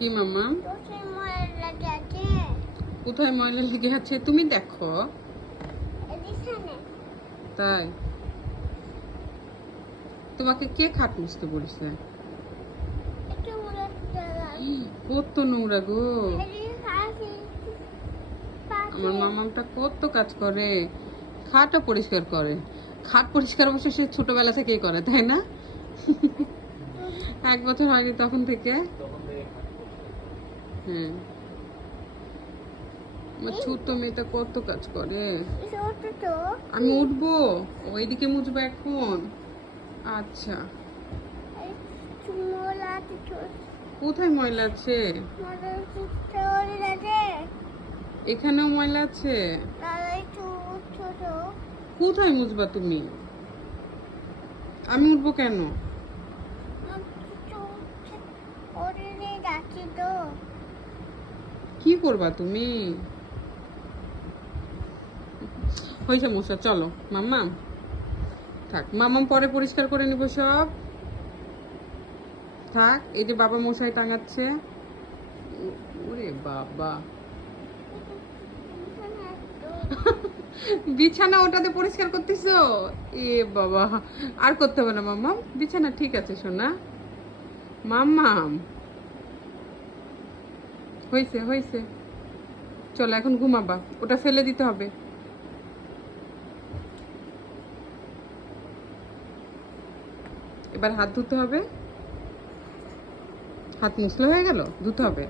কি মামা? কোথায় ময়লা লেগে আছে তুমি দেখো। তাই। তোমাকে কে খাট মুছতে বলেছে? কত নোংরা গো। আমার মামামটা কত কাজ করে। খাটও পরিষ্কার করে। খাট পরিষ্কার অবশ্য সে ছোটবেলা থেকেই করে তাই না? এক বছর হয়নি তখন থেকে? হ্যাঁ আমার ছোট্ট মেয়েটা কত কাজ করে? আমি উঠবো। ওইদিকে মুছবো এখন। আচ্ছা। কোথায় ময়লা আছে? ছোট এখানেও ময়লা আছে? কোথায় মুছবা তুমি? আমি উঠবো কেন? কি করবা তুমি? হয়েছে মশা চলো। মাম্মা, থাক। মামাম পরে পরিষ্কার করে নিব সব। থাক, এই যে বাবা মশাই টাঙাচ্ছে। ওরে বাবা। বিছানা ওটাতে পরিষ্কার করতেছো? এ বাবা। আর করতে হবে না, মাম্মাম। বিছানা ঠিক আছে, সোনা। মাম্মাম। হয়েছে হয়েছে। চলো, এখন ঘুমাবা। ওটা ফেলে দিতে হবে। এবার হাত ধুতে হবে। হাত মুসলো হয়ে গেল? ধুতে হবে।